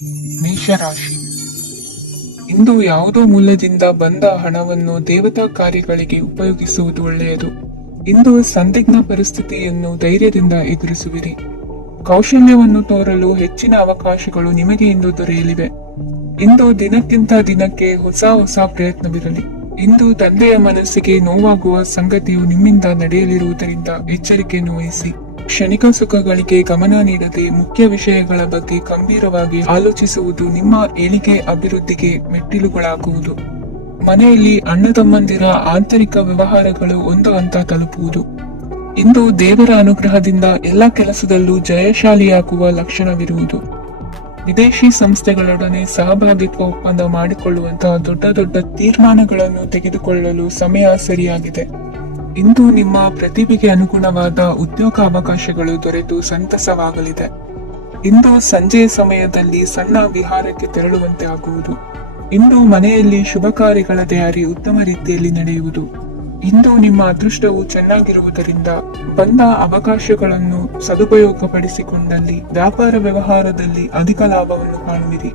ಮೇಷರಾಶಿ. ಇಂದು ಯಾವುದೋ ಮೂಲದಿಂದ ಬಂದ ಹಣವನ್ನು ದೇವತಾ ಕಾರ್ಯಗಳಿಗೆ ಉಪಯೋಗಿಸುವುದು ಒಳ್ಳೆಯದು. ಇಂದು ಸಂದಿಗ್ಧ ಪರಿಸ್ಥಿತಿಯನ್ನು ಧೈರ್ಯದಿಂದ ಎದುರಿಸುವಿರಿ. ಕೌಶಲ್ಯವನ್ನು ತೋರಲು ಹೆಚ್ಚಿನ ಅವಕಾಶಗಳು ನಿಮಗೆ ಇಂದು ದೊರೆಯಲಿವೆ. ಇಂದು ದಿನಕ್ಕಿಂತ ದಿನಕ್ಕೆ ಹೊಸ ಪ್ರಯತ್ನವಿರಲಿ. ಇಂದು ತಂದೆಯ ಮನಸ್ಸಿಗೆ ನೋವಾಗುವ ಸಂಗತಿಯು ನಿಮ್ಮಿಂದ ನಡೆಯಲಿರುವುದರಿಂದ ಎಚ್ಚರಿಕೆಯನ್ನು ವಹಿಸಿ. ಕ್ಷಣಿಕ ಸುಖಗಳಿಗೆ ಗಮನ ನೀಡದೆ ಮುಖ್ಯ ವಿಷಯಗಳ ಬಗ್ಗೆ ಗಂಭೀರವಾಗಿ ಆಲೋಚಿಸುವುದು ನಿಮ್ಮ ಏಳಿಗೆ ಅಭಿವೃದ್ಧಿಗೆ ಮೆಟ್ಟಿಲುಗಳಾಗುವುದು. ಮನೆಯಲ್ಲಿ ಅಣ್ಣ ತಮ್ಮಂದಿರ ಆಂತರಿಕ ವ್ಯವಹಾರಗಳು ಒಂದು ಹಂತ ತಲುಪುವುದು. ಇಂದು ದೇವರ ಅನುಗ್ರಹದಿಂದ ಎಲ್ಲ ಕೆಲಸದಲ್ಲೂ ಜಯಶಾಲಿಯಾಗುವ ಲಕ್ಷಣವಿರುವುದು. ವಿದೇಶಿ ಸಂಸ್ಥೆಗಳೊಡನೆ ಸಹಭಾಗಿತ್ವ ಒಪ್ಪಂದ ಮಾಡಿಕೊಳ್ಳುವಂತಹ ದೊಡ್ಡ ತೀರ್ಮಾನಗಳನ್ನು ತೆಗೆದುಕೊಳ್ಳಲು ಸಮಯ ಸರಿಯಾಗಿದೆ. ಇಂದು ನಿಮ್ಮ ಪ್ರತಿಭೆಗೆ ಅನುಗುಣವಾದ ಉದ್ಯೋಗ ಅವಕಾಶಗಳು ದೊರೆತು ಸಂತಸವಾಗಲಿದೆ. ಇಂದು ಸಂಜೆಯ ಸಮಯದಲ್ಲಿ ಸಣ್ಣ ವಿಹಾರಕ್ಕೆ ತೆರಳುವಂತೆ ಆಗುವುದು. ಇಂದು ಮನೆಯಲ್ಲಿ ಶುಭ ಕಾರ್ಯಗಳ ತಯಾರಿ ಉತ್ತಮ ರೀತಿಯಲ್ಲಿ ನಡೆಯುವುದು. ಇಂದು ನಿಮ್ಮ ಅದೃಷ್ಟವು ಚೆನ್ನಾಗಿರುವುದರಿಂದ ಬಂದ ಅವಕಾಶಗಳನ್ನು ಸದುಪಯೋಗಪಡಿಸಿಕೊಂಡಲ್ಲಿ ವ್ಯಾಪಾರ ವ್ಯವಹಾರದಲ್ಲಿ ಅಧಿಕ ಲಾಭವನ್ನು ಕಾಣುವಿರಿ.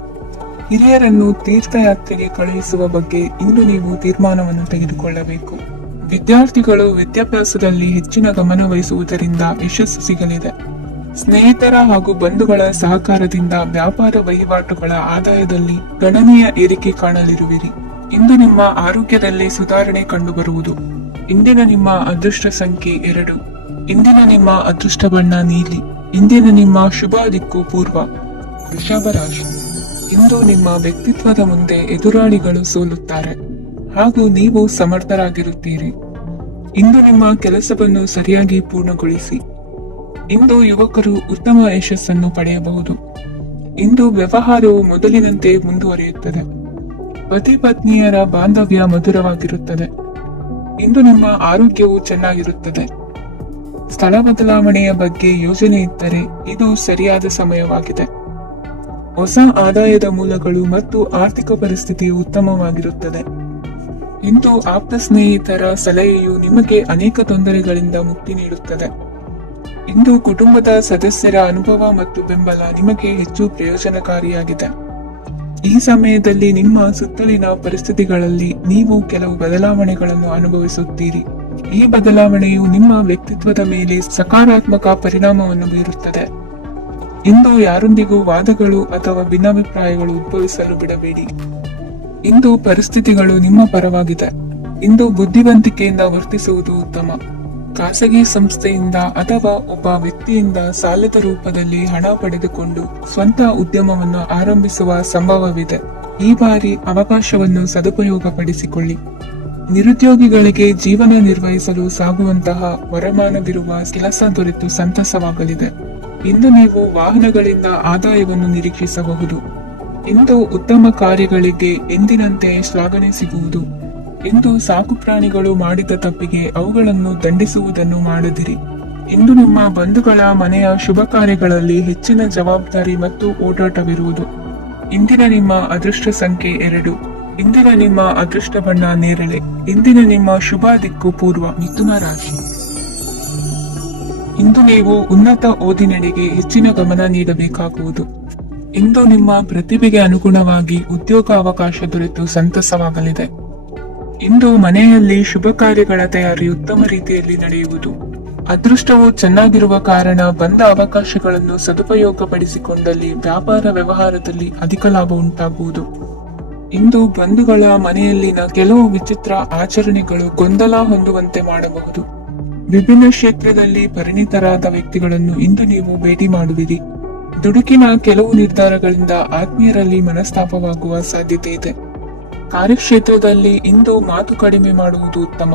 ಹಿರಿಯರನ್ನು ತೀರ್ಥಯಾತ್ರೆಗೆ ಕಳುಹಿಸುವ ಬಗ್ಗೆ ಇಂದು ನೀವು ತೀರ್ಮಾನವನ್ನು ತೆಗೆದುಕೊಳ್ಳಬೇಕು. ವಿದ್ಯಾರ್ಥಿಗಳು ವಿದ್ಯಾಭ್ಯಾಸದಲ್ಲಿ ಹೆಚ್ಚಿನ ಗಮನ ವಹಿಸುವುದರಿಂದ ಯಶಸ್ಸು ಸಿಗಲಿದೆ. ಸ್ನೇಹಿತರ ಹಾಗೂ ಬಂಧುಗಳ ಸಹಕಾರದಿಂದ ವ್ಯಾಪಾರ ವಹಿವಾಟುಗಳ ಆದಾಯದಲ್ಲಿ ಗಣನೀಯ ಏರಿಕೆ ಕಾಣಲಿರುವಿರಿ. ಇಂದು ನಿಮ್ಮ ಆರೋಗ್ಯದಲ್ಲಿ ಸುಧಾರಣೆ ಕಂಡುಬರುವುದು. ಇಂದಿನ ನಿಮ್ಮ ಅದೃಷ್ಟ ಸಂಖ್ಯೆ 2. ಇಂದಿನ ನಿಮ್ಮ ಅದೃಷ್ಟ ಬಣ್ಣ ನೀಲಿ. ಇಂದಿನ ನಿಮ್ಮ ಶುಭ ದಿಕ್ಕು ಪೂರ್ವ. ವೃಷಭ ರಾಶಿ. ಇಂದು ನಿಮ್ಮ ವ್ಯಕ್ತಿತ್ವದ ಮುಂದೆ ಎದುರಾಳಿಗಳು ಸೋಲುತ್ತಾರೆ ಹಾಗೂ ನೀವು ಸಮರ್ಥರಾಗಿರುತ್ತೀರಿ. ಇಂದು ನಿಮ್ಮ ಕೆಲಸವನ್ನು ಸರಿಯಾಗಿ ಪೂರ್ಣಗೊಳಿಸಿ. ಇಂದು ಯುವಕರು ಉತ್ತಮ ಯಶಸ್ಸನ್ನು ಪಡೆಯಬಹುದು. ಇಂದು ವ್ಯವಹಾರವು ಮೊದಲಿನಂತೆ ಮುಂದುವರಿಯುತ್ತದೆ. ಪತಿ ಪತ್ನಿಯರ ಬಾಂಧವ್ಯ ಮಧುರವಾಗಿರುತ್ತದೆ. ಇಂದು ನಿಮ್ಮ ಆರೋಗ್ಯವು ಚೆನ್ನಾಗಿರುತ್ತದೆ. ಸ್ಥಳ ಬದಲಾವಣೆಯ ಬಗ್ಗೆ ಯೋಜನೆ ಇದ್ದರೆ ಇದು ಸರಿಯಾದ ಸಮಯವಾಗಿದೆ. ಹೊಸ ಆದಾಯದ ಮೂಲಗಳು ಮತ್ತು ಆರ್ಥಿಕ ಪರಿಸ್ಥಿತಿಯು ಉತ್ತಮವಾಗಿರುತ್ತದೆ. ಇಂದು ಆಪ್ತ ಸ್ನೇಹಿತರ ಸಲಹೆಯು ನಿಮಗೆ ಅನೇಕ ತೊಂದರೆಗಳಿಂದ ಮುಕ್ತಿ ನೀಡುತ್ತದೆ. ಇಂದು ಕುಟುಂಬದ ಸದಸ್ಯರ ಅನುಭವ ಮತ್ತು ಬೆಂಬಲ ನಿಮಗೆ ಹೆಚ್ಚು ಪ್ರಯೋಜನಕಾರಿಯಾಗಿದೆ. ಈ ಸಮಯದಲ್ಲಿ ನಿಮ್ಮ ಸುತ್ತಲಿನ ಪರಿಸ್ಥಿತಿಗಳಲ್ಲಿ ನೀವು ಕೆಲವು ಬದಲಾವಣೆಗಳನ್ನು ಅನುಭವಿಸುತ್ತೀರಿ. ಈ ಬದಲಾವಣೆಯು ನಿಮ್ಮ ವ್ಯಕ್ತಿತ್ವದ ಮೇಲೆ ಸಕಾರಾತ್ಮಕ ಪರಿಣಾಮವನ್ನು ಬೀರುತ್ತದೆ. ಇಂದು ಯಾರೊಂದಿಗೂ ವಾದಗಳು ಅಥವಾ ಭಿನ್ನಾಭಿಪ್ರಾಯಗಳು ಉದ್ಭವಿಸಲು ಬಿಡಬೇಡಿ. ಇಂದು ಪರಿಸ್ಥಿತಿಗಳು ನಿಮ್ಮ ಪರವಾಗಿದೆ. ಇಂದು ಬುದ್ಧಿವಂತಿಕೆಯಿಂದ ವರ್ತಿಸುವುದು ಉತ್ತಮ. ಖಾಸಗಿ ಸಂಸ್ಥೆಯಿಂದ ಅಥವಾ ಒಬ್ಬ ವ್ಯಕ್ತಿಯಿಂದ ಸಾಲದ ರೂಪದಲ್ಲಿ ಹಣ ಪಡೆದುಕೊಂಡು ಸ್ವಂತ ಉದ್ಯಮವನ್ನು ಆರಂಭಿಸುವ ಸಂಭವವಿದೆ. ಈ ಬಾರಿ ಅವಕಾಶವನ್ನು ಸದುಪಯೋಗಪಡಿಸಿಕೊಳ್ಳಿ. ನಿರುದ್ಯೋಗಿಗಳಿಗೆ ಜೀವನ ನಿರ್ವಹಿಸಲು ಸಾಗುವಂತಹ ವರಮಾನವಿರುವ ಕೆಲಸ ದೊರೆತು ಸಂತಸವಾಗಲಿದೆ. ಇಂದು ನೀವು ವಾಹನಗಳಿಂದ ಆದಾಯವನ್ನು ನಿರೀಕ್ಷಿಸಬಹುದು. ಇಂದು ಉತ್ತಮ ಕಾರ್ಯಗಳಿಗೆ ಎಂದಿನಂತೆ ಶ್ಲಾಘನೆ ಸಿಗುವುದು. ಇಂದು ಸಾಕು ಪ್ರಾಣಿಗಳು ಮಾಡಿದ ತಪ್ಪಿಗೆ ಅವುಗಳನ್ನು ದಂಡಿಸುವುದನ್ನು ಮಾಡದಿರಿ. ಇಂದು ನಿಮ್ಮ ಬಂಧುಗಳ ಮನೆಯ ಶುಭ ಕಾರ್ಯಗಳಲ್ಲಿ ಹೆಚ್ಚಿನ ಜವಾಬ್ದಾರಿ ಮತ್ತು ಓಡಾಟವಿರುವುದು. ಇಂದಿನ ನಿಮ್ಮ ಅದೃಷ್ಟ ಸಂಖ್ಯೆ 2. ಇಂದಿನ ನಿಮ್ಮ ಅದೃಷ್ಟ ಬಣ್ಣ ನೇರಳೆ. ಇಂದಿನ ನಿಮ್ಮ ಶುಭ ದಿಕ್ಕು ಪೂರ್ವ. ಮಿಥುನ ರಾಶಿ. ಇಂದು ನೀವು ಉನ್ನತ ಓದಿನೆಡೆಗೆ ಹೆಚ್ಚಿನ ಗಮನ ನೀಡಬೇಕಾಗುವುದು. ಇಂದು ನಿಮ್ಮ ಪ್ರತಿಭೆಗೆ ಅನುಗುಣವಾಗಿ ಉದ್ಯೋಗ ಅವಕಾಶ ದೊರೆತು ಸಂತಸವಾಗಲಿದೆ. ಇಂದು ಮನೆಯಲ್ಲಿ ಶುಭ ಕಾರ್ಯಗಳ ತಯಾರಿ ಉತ್ತಮ ರೀತಿಯಲ್ಲಿ ನಡೆಯುವುದು. ಅದೃಷ್ಟವು ಚೆನ್ನಾಗಿರುವ ಕಾರಣ ಬಂದ ಅವಕಾಶಗಳನ್ನು ಸದುಪಯೋಗಪಡಿಸಿಕೊಂಡಲ್ಲಿ ವ್ಯಾಪಾರ ವ್ಯವಹಾರದಲ್ಲಿ ಅಧಿಕ ಲಾಭ ಉಂಟಾಗುವುದು. ಇಂದು ಬಂಧುಗಳ ಮನೆಯಲ್ಲಿನ ಕೆಲವು ವಿಚಿತ್ರ ಆಚರಣೆಗಳು ಗೊಂದಲ ಹೊಂದುವಂತೆ ಮಾಡಬಹುದು. ವಿಭಿನ್ನ ಕ್ಷೇತ್ರದಲ್ಲಿ ಪರಿಣಿತರಾದ ವ್ಯಕ್ತಿಗಳನ್ನು ಇಂದು ನೀವು ಭೇಟಿ ಮಾಡುವಿರಿ. ದುಡುಕಿನ ಕೆಲವು ನಿರ್ಧಾರಗಳಿಂದ ಆತ್ಮೀಯರಲ್ಲಿ ಮನಸ್ತಾಪವಾಗುವ ಸಾಧ್ಯತೆ ಇದೆ. ಕಾರ್ಯಕ್ಷೇತ್ರದಲ್ಲಿ ಇಂದು ಮಾತು ಕಡಿಮೆ ಮಾಡುವುದು ಉತ್ತಮ.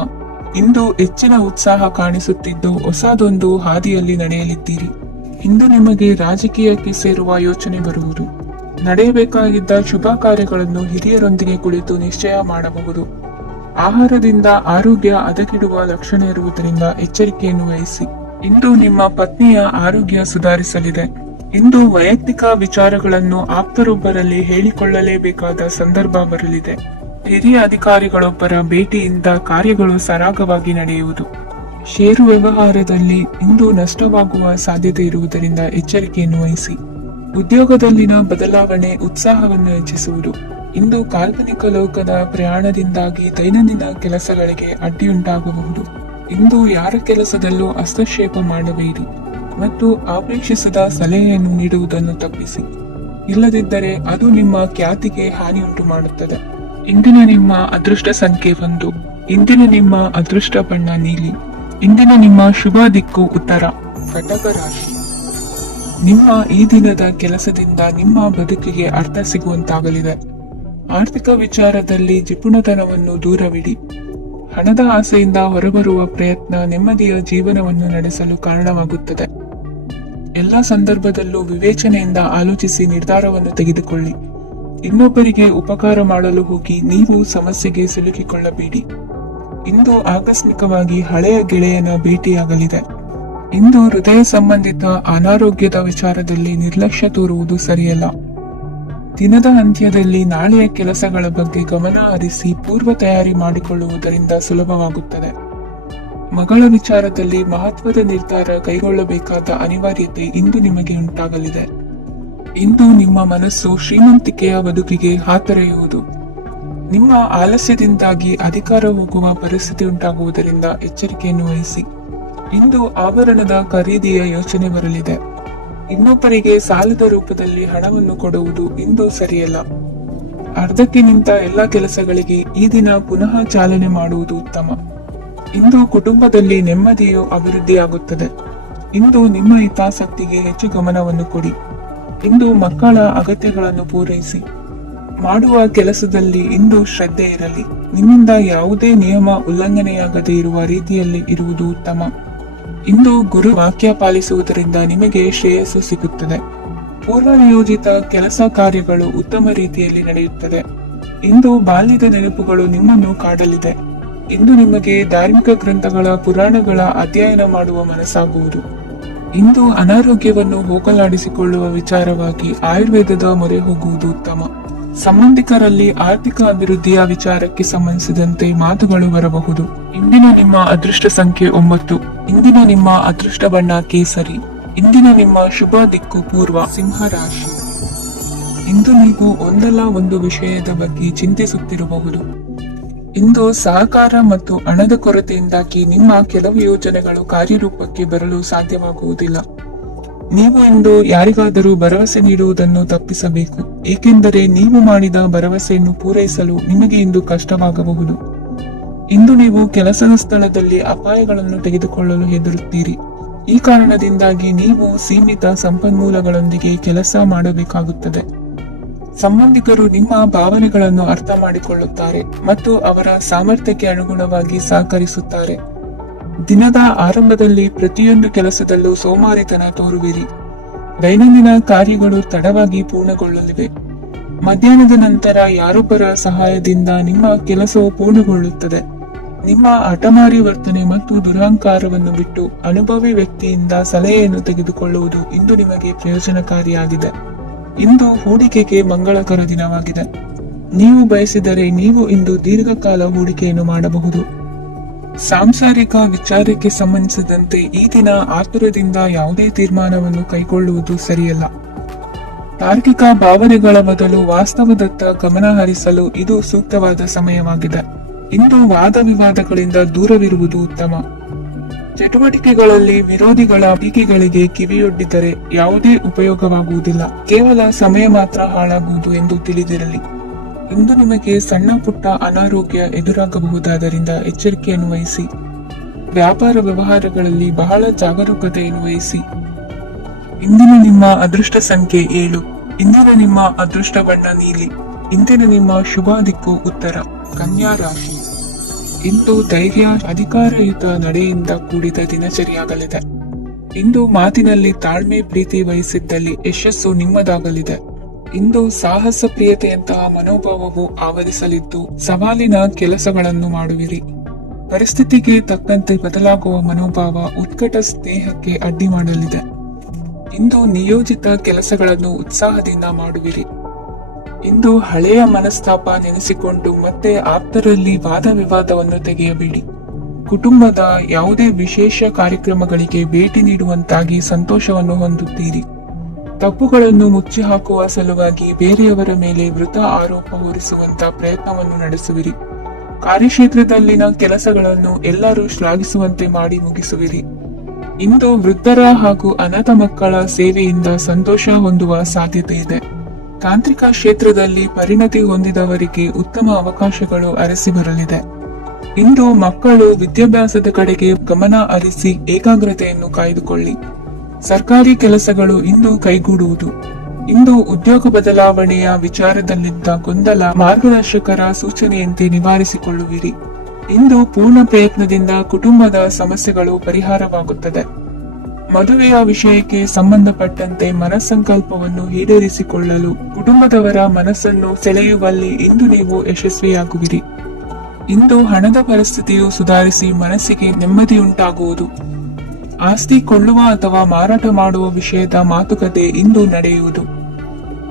ಇಂದು ಹೆಚ್ಚಿನ ಉತ್ಸಾಹ ಕಾಣಿಸುತ್ತಿದ್ದು ಹೊಸದೊಂದು ಹಾದಿಯಲ್ಲಿ ನಡೆಯಲಿದ್ದೀರಿ. ಇಂದು ನಿಮಗೆ ರಾಜಕೀಯಕ್ಕೆ ಸೇರುವ ಯೋಚನೆ ಬರುವುದು. ನಡೆಯಬೇಕಾಗಿದ್ದ ಶುಭ ಕಾರ್ಯಗಳನ್ನು ಹಿರಿಯರೊಂದಿಗೆ ಕುಳಿತು ನಿಶ್ಚಯ ಮಾಡಬಹುದು. ಆಹಾರದಿಂದ ಆರೋಗ್ಯ ಹದಗೆಡುವ ಲಕ್ಷಣ ಇರುವುದರಿಂದ ಎಚ್ಚರಿಕೆಯನ್ನು ವಹಿಸಿ. ಇಂದು ನಿಮ್ಮ ಪತ್ನಿಯ ಆರೋಗ್ಯ ಸುಧಾರಿಸಲಿದೆ. ಇಂದು ವೈಯಕ್ತಿಕ ವಿಚಾರಗಳನ್ನು ಆಪ್ತರೊಬ್ಬರಲ್ಲಿ ಹೇಳಿಕೊಳ್ಳಲೇಬೇಕಾದ ಸಂದರ್ಭ ಬರಲಿದೆ. ಹಿರಿಯ ಅಧಿಕಾರಿಗಳೊಬ್ಬರ ಭೇಟಿಯಿಂದ ಕಾರ್ಯಗಳು ಸರಾಗವಾಗಿ ನಡೆಯುವುದು. ಷೇರು ವ್ಯವಹಾರದಲ್ಲಿ ಇಂದು ನಷ್ಟವಾಗುವ ಸಾಧ್ಯತೆ ಇರುವುದರಿಂದ ಎಚ್ಚರಿಕೆಯನ್ನು ವಹಿಸಿ. ಉದ್ಯೋಗದಲ್ಲಿನ ಬದಲಾವಣೆ ಉತ್ಸಾಹವನ್ನು ಹೆಚ್ಚಿಸುವುದು. ಇಂದು ಕಾಲ್ಪನಿಕ ಲೋಕದ ಪ್ರಯಾಣದಿಂದಾಗಿ ದೈನಂದಿನ ಕೆಲಸಗಳಿಗೆ ಅಡ್ಡಿಯುಂಟಾಗಬಹುದು. ಇಂದು ಯಾರ ಕೆಲಸದಲ್ಲೂ ಹಸ್ತಕ್ಷೇಪ ಮಾಡಬೇಡಿ ಮತ್ತು ಅಪೇಕ್ಷಿಸದ ಸಲಹೆಯನ್ನು ನೀಡುವುದನ್ನು ತಪ್ಪಿಸಿ. ಇಲ್ಲದಿದ್ದರೆ ಅದು ನಿಮ್ಮ ಖ್ಯಾತಿಗೆ ಹಾನಿಯುಂಟು ಮಾಡುತ್ತದೆ. ಇಂದಿನ ನಿಮ್ಮ ಅದೃಷ್ಟ ಸಂಖ್ಯೆ 1. ಇಂದಿನ ನಿಮ್ಮ ಅದೃಷ್ಟ ಬಣ್ಣ ನೀಲಿ. ಇಂದಿನ ನಿಮ್ಮ ಶುಭ ದಿಕ್ಕು ಉತ್ತರ. ಕಟಕ ರಾಶಿ. ನಿಮ್ಮ ಈ ದಿನದ ಕೆಲಸದಿಂದ ನಿಮ್ಮ ಬದುಕಿಗೆ ಅರ್ಥ ಸಿಗುವಂತಾಗಲಿದೆ. ಆರ್ಥಿಕ ವಿಚಾರದಲ್ಲಿ ಜಿಪುಣತನವನ್ನು ದೂರವಿಡಿ. ಹಣದ ಆಸೆಯಿಂದ ಹೊರಬರುವ ಪ್ರಯತ್ನ ನೆಮ್ಮದಿಯ ಜೀವನವನ್ನು ನಡೆಸಲು ಕಾರಣವಾಗುತ್ತದೆ. ಎಲ್ಲ ಸಂದರ್ಭದಲ್ಲೂ ವಿವೇಚನೆಯಿಂದ ಆಲೋಚಿಸಿ ನಿರ್ಧಾರವನ್ನು ತೆಗೆದುಕೊಳ್ಳಿ. ಇನ್ನೊಬ್ಬರಿಗೆ ಉಪಕಾರ ಮಾಡಲು ಹೋಗಿ ನೀವು ಸಮಸ್ಯೆಗೆ ಸಿಲುಕಿಕೊಳ್ಳಬೇಡಿ. ಇಂದು ಆಕಸ್ಮಿಕವಾಗಿ ಹಳೆಯ ಗೆಳೆಯನ ಭೇಟಿಯಾಗಲಿದೆ. ಇಂದು ಹೃದಯ ಸಂಬಂಧಿತ ಅನಾರೋಗ್ಯದ ವಿಚಾರದಲ್ಲಿ ನಿರ್ಲಕ್ಷ್ಯ ತೋರುವುದು ಸರಿಯಲ್ಲ. ದಿನದ ಅಂತ್ಯದಲ್ಲಿ ನಾಳೆಯ ಕೆಲಸಗಳ ಬಗ್ಗೆ ಗಮನ ಹರಿಸಿ ಪೂರ್ವ ತಯಾರಿ ಮಾಡಿಕೊಳ್ಳುವುದರಿಂದ ಸುಲಭವಾಗುತ್ತದೆ. ಮಗಳ ವಿಚಾರದಲ್ಲಿ ಮಹತ್ವದ ನಿರ್ಧಾರ ಕೈಗೊಳ್ಳಬೇಕಾದ ಅನಿವಾರ್ಯತೆ ಇಂದು ನಿಮಗೆ ಉಂಟಾಗಲಿದೆ. ಇಂದು ನಿಮ್ಮ ಮನಸ್ಸು ಶ್ರೀಮಂತಿಕೆಯ ಬದುಕಿಗೆ ಹಾತೊರೆಯುವುದು. ನಿಮ್ಮ ಆಲಸ್ಯದಿಂದಾಗಿ ಅಧಿಕಾರ ಹೋಗುವ ಪರಿಸ್ಥಿತಿ ಉಂಟಾಗುವುದರಿಂದ ಎಚ್ಚರಿಕೆಯನ್ನು ವಹಿಸಿ. ಇಂದು ಆಭರಣದ ಖರೀದಿಯ ಯೋಚನೆ ಬರಲಿದೆ. ಇನ್ನೊಬ್ಬರಿಗೆ ಸಾಲದ ರೂಪದಲ್ಲಿ ಹಣವನ್ನು ಕೊಡುವುದು ಇಂದು ಸರಿಯಲ್ಲ. ಅರ್ಧಕ್ಕೆ ನಿಂತ ಎಲ್ಲ ಕೆಲಸಗಳಿಗೆ ಈ ದಿನ ಪುನಃ ಚಾಲನೆ ಮಾಡುವುದು ಉತ್ತಮ. ಇಂದು ಕುಟುಂಬದಲ್ಲಿ ನೆಮ್ಮದಿಯು ಅಭಿವೃದ್ಧಿಯಾಗುತ್ತದೆ. ಇಂದು ನಿಮ್ಮ ಹಿತಾಸಕ್ತಿಗೆ ಹೆಚ್ಚು ಗಮನವನ್ನು ಕೊಡಿ. ಇಂದು ಮಕ್ಕಳ ಅಗತ್ಯಗಳನ್ನು ಪೂರೈಸಿ. ಮಾಡುವ ಕೆಲಸದಲ್ಲಿ ಇಂದು ಶ್ರದ್ಧೆ ಇರಲಿ. ನಿಮ್ಮಿಂದ ಯಾವುದೇ ನಿಯಮ ಉಲ್ಲಂಘನೆಯಾಗದೇ ಇರುವ ರೀತಿಯಲ್ಲಿ ಇರುವುದು ಉತ್ತಮ. ಇಂದು ಗುರು ವಾಕ್ಯ ಪಾಲಿಸುವುದರಿಂದ ನಿಮಗೆ ಶ್ರೇಯಸ್ಸು ಸಿಗುತ್ತದೆ. ಪೂರ್ವ ನಿಯೋಜಿತ ಕೆಲಸ ಕಾರ್ಯಗಳು ಉತ್ತಮ ರೀತಿಯಲ್ಲಿ ನಡೆಯುತ್ತದೆ. ಇಂದು ಬಾಲ್ಯದ ನೆನಪುಗಳು ನಿಮ್ಮನ್ನು ಕಾಡಲಿದೆ. ಇಂದು ನಿಮಗೆ ಧಾರ್ಮಿಕ ಗ್ರಂಥಗಳ ಪುರಾಣಗಳ ಅಧ್ಯಯನ ಮಾಡುವ ಮನಸ್ಸಾಗುವುದು. ಇಂದು ಅನಾರೋಗ್ಯವನ್ನು ಹೋಗಲಾಡಿಸಿಕೊಳ್ಳುವ ವಿಚಾರವಾಗಿ ಆಯುರ್ವೇದದ ಮೊರೆ ಹೋಗುವುದು ಉತ್ತಮ. ಸಂಬಂಧಿಕರಲ್ಲಿ ಆರ್ಥಿಕ ಅಭಿವೃದ್ಧಿಯ ವಿಚಾರಕ್ಕೆ ಸಂಬಂಧಿಸಿದಂತೆ ಮಾತುಗಳು ಬರಬಹುದು. ಇಂದಿನ ನಿಮ್ಮ ಅದೃಷ್ಟ ಸಂಖ್ಯೆ 9. ಇಂದಿನ ನಿಮ್ಮ ಅದೃಷ್ಟ ಬಣ್ಣ ಕೇಸರಿ. ಇಂದಿನ ನಿಮ್ಮ ಶುಭ ದಿಕ್ಕು ಪೂರ್ವ. ಸಿಂಹ ರಾಶಿ. ಇಂದು ನೀವು ಒಂದಲ್ಲ ಒಂದು ವಿಷಯದ ಬಗ್ಗೆ ಚಿಂತಿಸುತ್ತಿರಬಹುದು. ಇಂದು ಸಹಕಾರ ಮತ್ತು ಹಣದ ಕೊರತೆಯಿಂದಾಗಿ ನಿಮ್ಮ ಕೆಲವು ಯೋಜನೆಗಳು ಕಾರ್ಯರೂಪಕ್ಕೆ ಬರಲು ಸಾಧ್ಯವಾಗುವುದಿಲ್ಲ. ನೀವು ಇಂದು ಯಾರಿಗಾದರೂ ಭರವಸೆ ನೀಡುವುದನ್ನು ತಪ್ಪಿಸಬೇಕು, ಏಕೆಂದರೆ ನೀವು ಮಾಡಿದ ಭರವಸೆಯನ್ನು ಪೂರೈಸಲು ನಿಮಗೆ ಇಂದು ಕಷ್ಟವಾಗಬಹುದು. ಇಂದು ನೀವು ಕೆಲಸದ ಸ್ಥಳದಲ್ಲಿ ಅಪಾಯಗಳನ್ನು ತೆಗೆದುಕೊಳ್ಳಲು ಹೆದರುತ್ತೀರಿ. ಈ ಕಾರಣದಿಂದಾಗಿ ನೀವು ಸೀಮಿತ ಸಂಪನ್ಮೂಲಗಳೊಂದಿಗೆ ಕೆಲಸ ಮಾಡಬೇಕಾಗುತ್ತದೆ. ಸಂಬಂಧಿಕರು ನಿಮ್ಮ ಭಾವನೆಗಳನ್ನು ಅರ್ಥ ಮಾಡಿಕೊಳ್ಳುತ್ತಾರೆ ಮತ್ತು ಅವರ ಸಾಮರ್ಥ್ಯಕ್ಕೆ ಅನುಗುಣವಾಗಿ ಸಹಕರಿಸುತ್ತಾರೆ. ದಿನದ ಆರಂಭದಲ್ಲಿ ಪ್ರತಿಯೊಂದು ಕೆಲಸದಲ್ಲೂ ಸೋಮಾರಿತನ ತೋರುವಿರಿ. ದೈನಂದಿನ ಕಾರ್ಯಗಳು ತಡವಾಗಿ ಪೂರ್ಣಗೊಳ್ಳಲಿವೆ. ಮಧ್ಯಾಹ್ನದ ನಂತರ ಯಾರೊಬ್ಬರ ಸಹಾಯದಿಂದ ನಿಮ್ಮ ಕೆಲಸವು ಪೂರ್ಣಗೊಳ್ಳುತ್ತದೆ. ನಿಮ್ಮ ಹಠಮಾರಿ ವರ್ತನೆ ಮತ್ತು ದುರಹಂಕಾರವನ್ನು ಬಿಟ್ಟು ಅನುಭವಿ ವ್ಯಕ್ತಿಯಿಂದ ಸಲಹೆಯನ್ನು ತೆಗೆದುಕೊಳ್ಳುವುದು ಇಂದು ನಿಮಗೆ ಪ್ರಯೋಜನಕಾರಿಯಾಗಿದೆ. ಇಂದು ಹೂಡಿಕೆಗೆ ಮಂಗಳಕರ ದಿನವಾಗಿದೆ. ನೀವು ಬಯಸಿದರೆ ನೀವು ಇಂದು ದೀರ್ಘಕಾಲ ಹೂಡಿಕೆಯನ್ನು ಮಾಡಬಹುದು. ಸಾಂಸಾರಿಕ ವಿಚಾರಕ್ಕೆ ಸಂಬಂಧಿಸಿದಂತೆ ಈ ದಿನ ಆತುರದಿಂದ ಯಾವುದೇ ತೀರ್ಮಾನವನ್ನು ಕೈಗೊಳ್ಳುವುದು ಸರಿಯಲ್ಲ. ತಾರ್ಕಿಕ ಭಾವನೆಗಳ ಬದಲು ವಾಸ್ತವದತ್ತ ಗಮನ ಹರಿಸಲು ಇದು ಸೂಕ್ತವಾದ ಸಮಯವಾಗಿದೆ. ಇಂದು ವಾದ ವಿವಾದಗಳಿಂದ ದೂರವಿರುವುದು ಉತ್ತಮ. ಚಟುವಟಿಕೆಗಳಲ್ಲಿ ವಿರೋಧಿಗಳ ಟೀಕೆಗಳಿಗೆ ಕಿವಿಯೊಡ್ಡಿದರೆ ಯಾವುದೇ ಉಪಯೋಗವಾಗುವುದಿಲ್ಲ, ಕೇವಲ ಸಮಯ ಮಾತ್ರ ಹಾಳಾಗುವುದು ಎಂದು ತಿಳಿದಿರಲಿ. ಇಂದು ನಿಮಗೆ ಸಣ್ಣ ಪುಟ್ಟ ಅನಾರೋಗ್ಯ ಎದುರಾಗಬಹುದಾದ್ದರಿಂದ ಎಚ್ಚರಿಕೆಯನ್ನು ವಹಿಸಿ. ವ್ಯಾಪಾರ ವ್ಯವಹಾರಗಳಲ್ಲಿ ಬಹಳ ಜಾಗರೂಕತೆಯನ್ನು ವಹಿಸಿ. ಇಂದಿನ ನಿಮ್ಮ ಅದೃಷ್ಟ ಸಂಖ್ಯೆ 7. ಇಂದಿನ ನಿಮ್ಮ ಅದೃಷ್ಟ ಬಣ್ಣ ನೀಲಿ. ಇಂದಿನ ನಿಮ್ಮ ಶುಭ ದಿಕ್ಕು ಉತ್ತರ. ಕನ್ಯಾ ರಾಶಿ. ಇಂದು ಧೈರ್ಯ, ಅಧಿಕಾರಯುತ ನಡೆಯಿಂದ ಕೂಡಿದ ದಿನಚರಿಯಾಗಲಿದೆ. ಇಂದು ಮಾತಿನಲ್ಲಿ ತಾಳ್ಮೆ, ಪ್ರೀತಿ ವಹಿಸಿದ್ದಲ್ಲಿ ಯಶಸ್ಸು ನಿಮ್ಮದಾಗಲಿದೆ. ಇಂದು ಸಾಹಸ ಪ್ರಿಯತೆಯಂತಹ ಮನೋಭಾವವು ಆವರಿಸಲಿದ್ದು ಸವಾಲಿನ ಕೆಲಸಗಳನ್ನು ಮಾಡುವಿರಿ. ಪರಿಸ್ಥಿತಿಗೆ ತಕ್ಕಂತೆ ಬದಲಾಗುವ ಮನೋಭಾವ ಉತ್ಕಟ ಸ್ನೇಹಕ್ಕೆ ಅಡ್ಡಿ ಮಾಡಲಿದೆ. ಇಂದು ನಿಯೋಜಿತ ಕೆಲಸಗಳನ್ನು ಉತ್ಸಾಹದಿಂದ ಮಾಡುವಿರಿ. ಇಂದು ಹಳೆಯ ಮನಸ್ತಾಪ ನೆನೆಸಿಕೊಂಡು ಮತ್ತೆ ಆಪ್ತರಲ್ಲಿ ವಾದ ವಿವಾದವನ್ನು ತೆಗೆಯಬೇಡಿ. ಕುಟುಂಬದ ಯಾವುದೇ ವಿಶೇಷ ಕಾರ್ಯಕ್ರಮಗಳಿಗೆ ಭೇಟಿ ನೀಡುವಂತಾಗಿ ಸಂತೋಷವನ್ನು ಹೊಂದುತ್ತೀರಿ. ತಪ್ಪುಗಳನ್ನು ಮುಚ್ಚಿ ಹಾಕುವ ಸಲುವಾಗಿ ಬೇರೆಯವರ ಮೇಲೆ ವೃಥ ಆರೋಪ ಹೊರಿಸುವಂತ ಪ್ರಯತ್ನವನ್ನು ನಡೆಸುವಿರಿ. ಕಾರ್ಯಕ್ಷೇತ್ರದಲ್ಲಿನ ಕೆಲಸಗಳನ್ನು ಎಲ್ಲರೂ ಶ್ಲಾಘಿಸುವಂತೆ ಮಾಡಿ ಮುಗಿಸುವಿರಿ. ಇಂದು ವೃದ್ಧರ ಹಾಗೂ ಅನಾಥ ಮಕ್ಕಳ ಸೇವೆಯಿಂದ ಸಂತೋಷ ಹೊಂದುವ ಸಾಧ್ಯತೆ ಇದೆ. ತಾಂತ್ರಿಕ ಕ್ಷೇತ್ರದಲ್ಲಿ ಪರಿಣತಿ ಹೊಂದಿದವರಿಗೆ ಉತ್ತಮ ಅವಕಾಶಗಳು ಅರಸಿ ಬರಲಿದೆ. ಇಂದು ಮಕ್ಕಳು ವಿದ್ಯಾಭ್ಯಾಸದ ಕಡೆಗೆ ಗಮನ ಹರಿಸಿ ಏಕಾಗ್ರತೆಯನ್ನು ಕಾಯ್ದುಕೊಳ್ಳಿ. ಸರ್ಕಾರಿ ಕೆಲಸಗಳು ಇಂದು ಕೈಗೂಡುವುದು. ಇಂದು ಉದ್ಯೋಗ ಬದಲಾವಣೆಯ ವಿಚಾರದಲ್ಲಿದ್ದ ಗೊಂದಲ ಮಾರ್ಗದರ್ಶಕರ ಸೂಚನೆಯಂತೆ ನಿವಾರಿಸಿಕೊಳ್ಳುವಿರಿ. ಇಂದು ಪೂರ್ಣ ಪ್ರಯತ್ನದಿಂದ ಕುಟುಂಬದ ಸಮಸ್ಯೆಗಳು ಪರಿಹಾರವಾಗುತ್ತದೆ. ಮದುವೆಯ ವಿಷಯಕ್ಕೆ ಸಂಬಂಧಪಟ್ಟಂತೆ ಮನಸ್ಸಂಕಲ್ಪವನ್ನು ಈಡೇರಿಸಿಕೊಳ್ಳಲು ಕುಟುಂಬದವರ ಮನಸ್ಸನ್ನು ಸೆಳೆಯುವಲ್ಲಿ ಇಂದು ನೀವು ಯಶಸ್ವಿಯಾಗುವಿರಿ. ಇಂದು ಹಣದ ಪರಿಸ್ಥಿತಿಯು ಸುಧಾರಿಸಿ ಮನಸ್ಸಿಗೆ ನೆಮ್ಮದಿಯುಂಟಾಗುವುದು. ಆಸ್ತಿ ಕೊಳ್ಳುವ ಅಥವಾ ಮಾರಾಟ ಮಾಡುವ ವಿಷಯದ ಮಾತುಕತೆ ಇಂದು ನಡೆಯುವುದು.